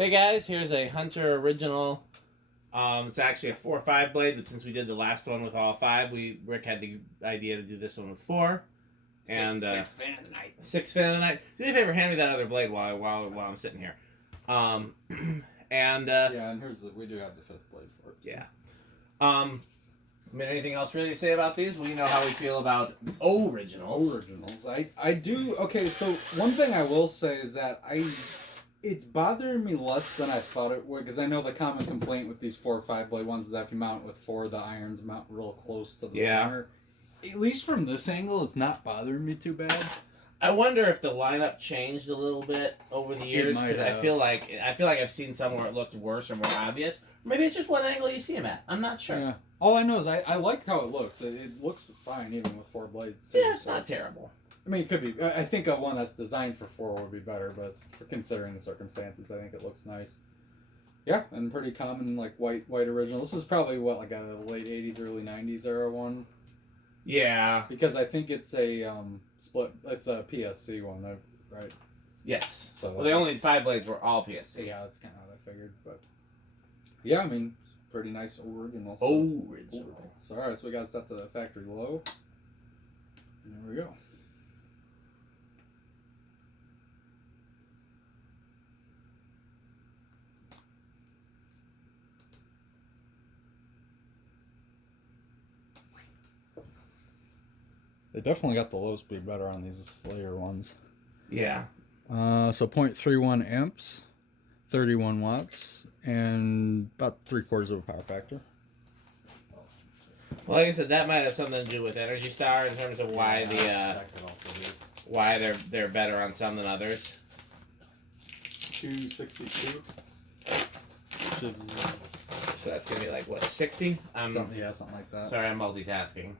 Hey guys, here's a Hunter original. It's actually a 4-5 blade, but since we did the last one with all 5, Rick had the idea to do this one with 4. And sixth fan of the night. Sixth fan of the night. Do me a favor, hand me that other blade while I'm sitting here. And here's we do have the 5th blade for it. Yeah. Anything else really to say about these? We know how we feel about originals. Originals. I do. Okay, so one thing I will say is that it's bothering me less than I thought it would, because I know the common complaint with these 4 or 5 blade ones is that if you mount with 4, the irons mount real close to the center. At least from this angle, it's not bothering me too bad. I wonder if the lineup changed a little bit over the years, because I feel like I've seen some where it looked worse or more obvious. Maybe it's just one angle you see them at. I'm not sure. Yeah. All I know is I like how it looks. It looks fine even with 4 blades too. Yeah, it's not terrible. I mean, it could be. I think a one that's designed for 4 would be better, but for considering the circumstances, I think it looks nice. Yeah, and pretty common, like white original. This is probably like a late 80s, early 90s era one. Yeah. Because I think it's a split. It's a PSC one, right? Yes. So the only 5 blades were all PSC. Yeah, that's kind of what I figured. But yeah, I mean, pretty nice original. Original. So all right, so we got it set to factory low. And there we go. They definitely got the low speed better on these later ones. Yeah. So 0.31 amps, 31 watts, and about 3/4 of a power factor. Well, like I said, that might have something to do with Energy Star in terms of why why they're better on some than others. 262. So that's gonna be like what, 60? Something like that. Sorry, I'm multitasking.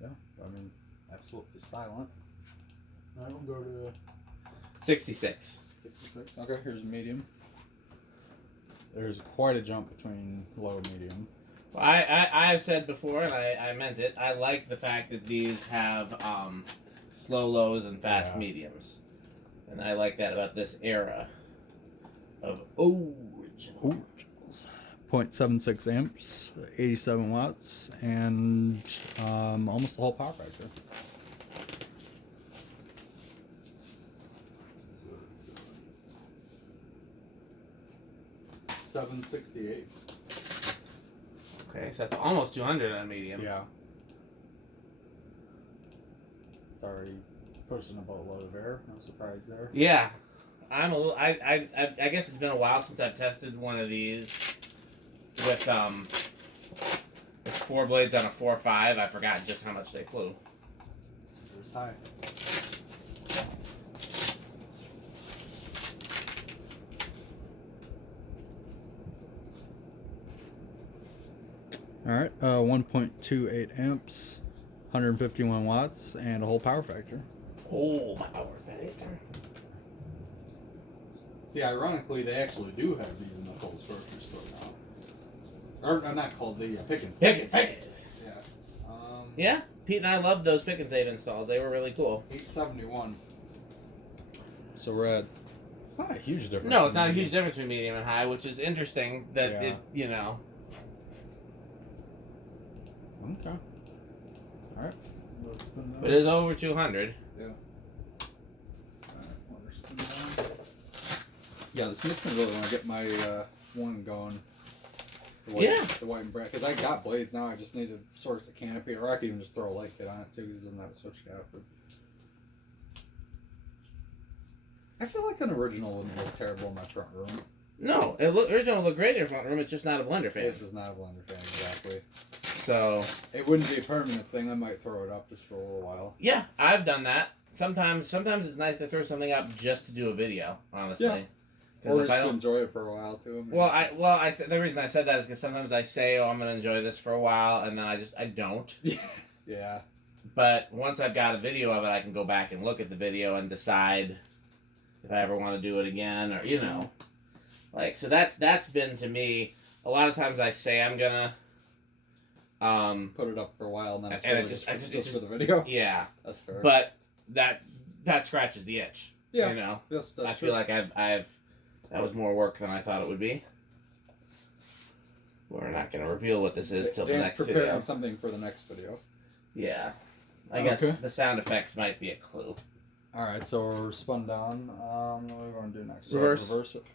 Yeah, I mean, absolutely silent. I will go to 66. 66. Okay, here's medium. There's quite a jump between low and medium. Well, I've said before, and I meant it, I like the fact that these have slow lows and fast mediums. And I like that about this era of originals. 0.76 amps, 87 watts, and almost the whole power factor. $768. Okay, so that's almost 200 on medium. Yeah. It's already pushing a boatload of air. No surprise there. Yeah. I guess it's been a while since I've tested one of these with 4 blades on a 4-5. I forgot just how much they flew. It was high. All right, 1.28 amps, 151 watts, and a whole power factor. Whole power factor. See, ironically, they actually do have these in the cold storage store now. Or not called the Pickens. Pickens. Yeah. Yeah, Pete and I loved those Pickens they've installed. They were really cool. 871. So we're at. It's not a huge difference. No, it's not a huge difference between medium and high, which is interesting that it, you know. Okay. All right. But it is over 200. Yeah. Yeah, this makes me really want to get my one going. The white and black. Because I got blades now. I just need to source a canopy, or I could even just throw a light kit on it too, because it doesn't have a switch cap. But I feel like an original wouldn't look terrible in my front room. No, original look great in your front room. It's just not a blender fan. This is not a blender fan, exactly. So it wouldn't be a permanent thing. I might throw it up just for a little while. Yeah, I've done that. Sometimes it's nice to throw something up just to do a video. Honestly. Yeah. Or just enjoy it for a while too. Well, the reason I said that is because sometimes I say, "Oh, I'm going to enjoy this for a while," and then I don't. Yeah. But once I've got a video of it, I can go back and look at the video and decide if I ever want to do it again, or like so. That's been to me a lot of times. I say I'm gonna put it up for a while, and then it's just for the video. Yeah, that's fair. But that scratches the itch. Yeah. You know, That's I feel like I've that was more work than I thought it would be. We're not going to reveal what this is till the next preparing video. something for the next video. Yeah. I guess the sound effects might be a clue. Alright, so we're spun down. What are we going to do next? Reverse. Reverse it.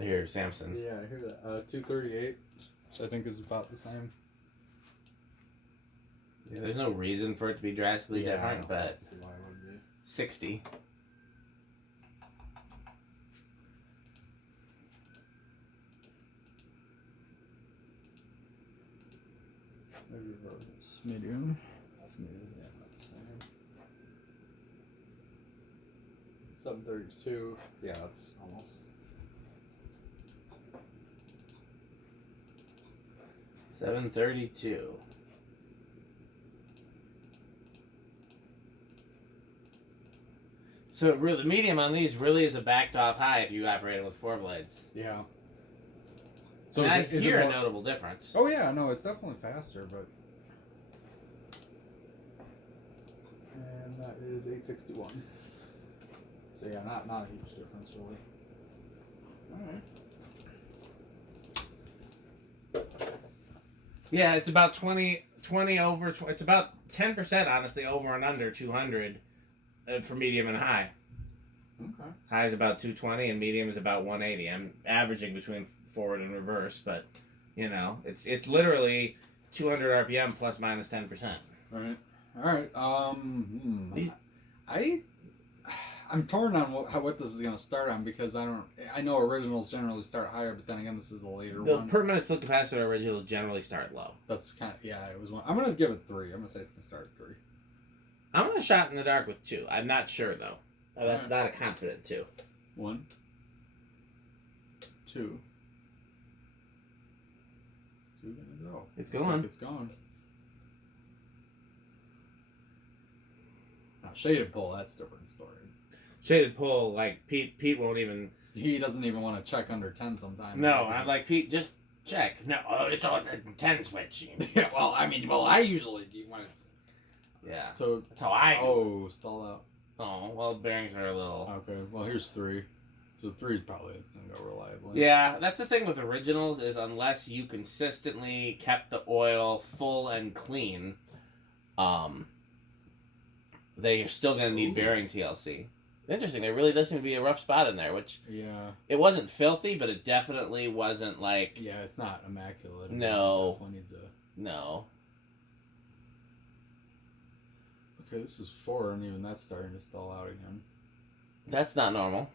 I hear Samson. Yeah, I hear that. 238, which I think is about the same. Yeah, there's no reason for it to be drastically different, but see why it would be. 60. Maybe reverse medium. That's medium. Yeah, that's the same. 732. Yeah, that's almost. 732. So really, the medium on these really is a backed off high if you operate it with 4 blades. Yeah. So I hear a notable difference. Oh yeah, no, it's definitely faster, but. And that is 861. So yeah, not a huge difference really. All right. Yeah, it's about 20 over. It's about 10%, honestly, over and under 200 for medium and high. Okay. High is about 220 and medium is about 180. I'm averaging between forward and reverse, but you know, it's literally 200 RPM plus minus 10%. All right. I'm torn on what this is gonna start on because I know originals generally start higher, but then again, this is a later The one. per minute split capacitor originals generally start low. That's kind of it was one. I'm gonna give it 3. I'm gonna say it's gonna start at 3. I'm gonna shot in the dark with 2. I'm not sure though. That's not a confident 2. 1, 2. 2 gonna go. It's going. It's gone. Now shaded pull, that's a different story. Shaded pull, like Pete won't even. He doesn't even want to check under 10 sometimes. No, I'm like, Pete, just check. No, it's on the 10 switch. Yeah, I usually do when it's. Yeah. So that's how I. Oh, stall out. Oh, well, bearings are a little. Okay, well here's 3. So 3 is probably gonna go reliably. Yeah, that's the thing with originals is unless you consistently kept the oil full and clean, they are still gonna need bearing TLC. Interesting. There really does seem to be a rough spot in there, which it wasn't filthy, but it definitely wasn't like it's not immaculate. No. It definitely needs No. Okay, this is 4, and even that's starting to stall out again. That's not normal.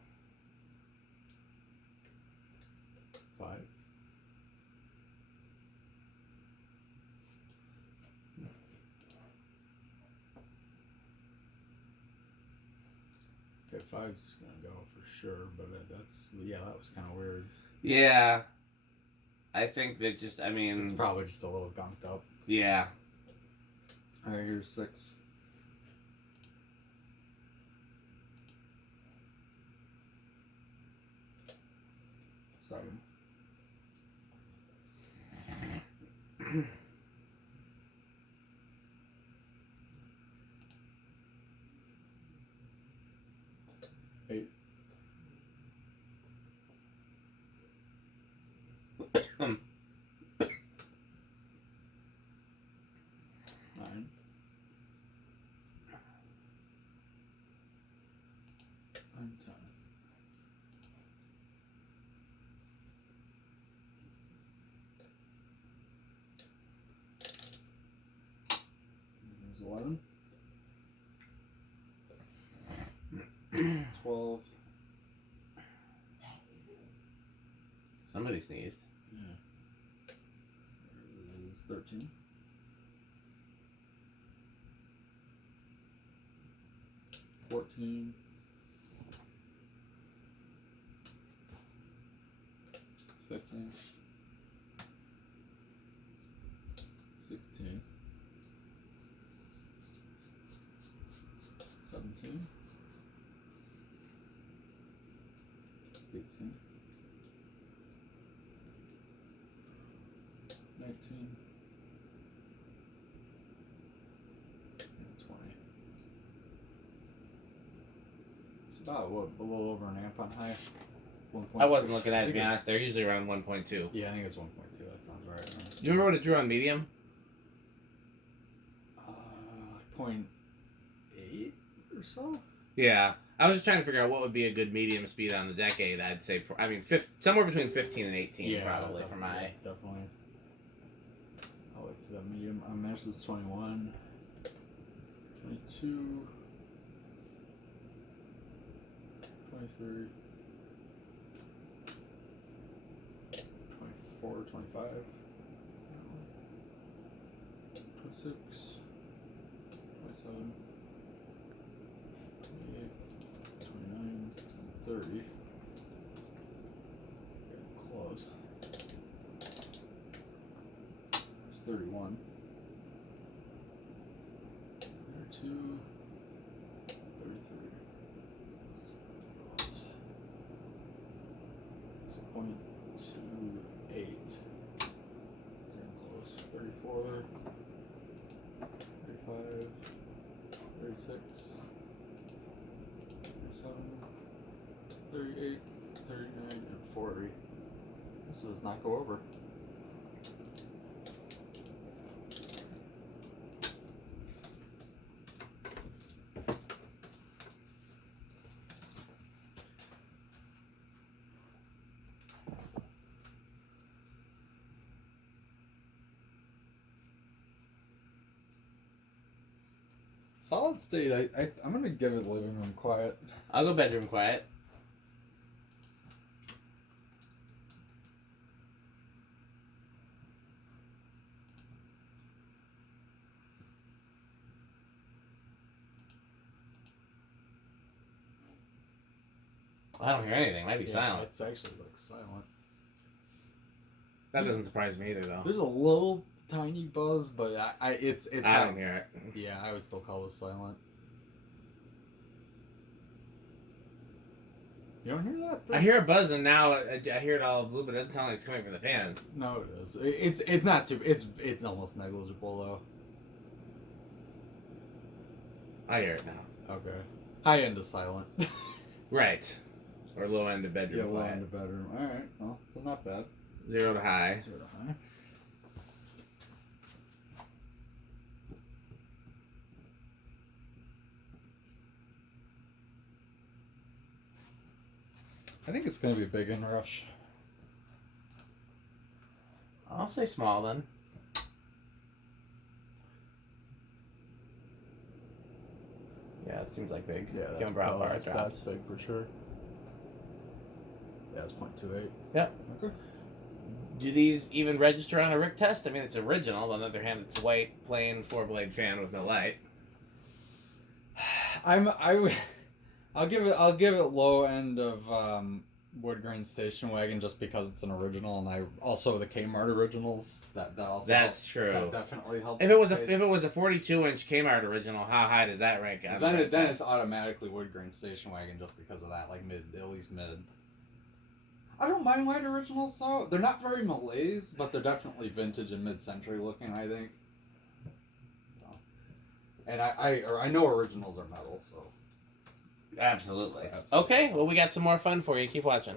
5. Okay, 5's gonna go for sure, but that was kind of weird. Yeah. I think that It's probably just a little gunked up. Yeah. Alright, here's 6. 7. 8. 9. 10. There's 11. 12. Somebody sneezed. 13. 14. 15. 16. 17. 18. 19. And 20. It's about, what, a little over an amp on high? 1.2. I wasn't looking at it, to be honest. They're usually around 1.2. Yeah, I think it's 1.2. That sounds right. Do you remember what it drew on medium? 0.8 or so? Yeah. I was just trying to figure out what would be a good medium speed on the decade. I'd say, somewhere between 15 and 18 probably for my... Definitely. I like to that medium. I measured this 21, 22, 23, 24, 25, 26, 27, 28, 29, 30. Getting close. There's 31. 32. 33. It's 0.28. Getting close. 34. 35. 36. 37. 38. 39. And 40. This does not go over. Solid state, I'm gonna give it living room quiet. I'll go bedroom quiet. I don't hear anything. It might be silent. It's actually like silent. That doesn't surprise me either, though. There's a little tiny buzz, but it's I don't hear it. Yeah, I would still call it silent. You don't hear that? I hear a buzz, and now I hear it all blue, but it doesn't sound like it's coming from the fan. No, it is. It's not too. It's almost negligible though. I hear it now. Okay. High end is silent. Right. Or low end of bedroom. Yeah, low quiet. end of bedroom. All right. Well, so not bad. 0 to high. 0 to high. I think it's gonna be a big inrush. I'll say small then. Yeah, it seems like big. Yeah, Can't remember how far it drops. That's big for sure. Yeah, it's 0.28. Yeah. Okay. Do these even register on a Rick test? I mean, it's original. But on the other hand, it's a white, plain 4-blade fan with no light. I'll give it low end of wood grain station wagon just because it's an original, and I also the Kmart originals that also that's true. That definitely helps. If it was a 42-inch Kmart original, how high does that rank? Then it's automatically wood grain station wagon just because of that, like at least mid. I don't mind white originals though. They're not very Malays, but they're definitely vintage and mid-century looking, I think. So. And I know originals are metal, so. Absolutely. Okay, well, we got some more fun for you. Keep watching.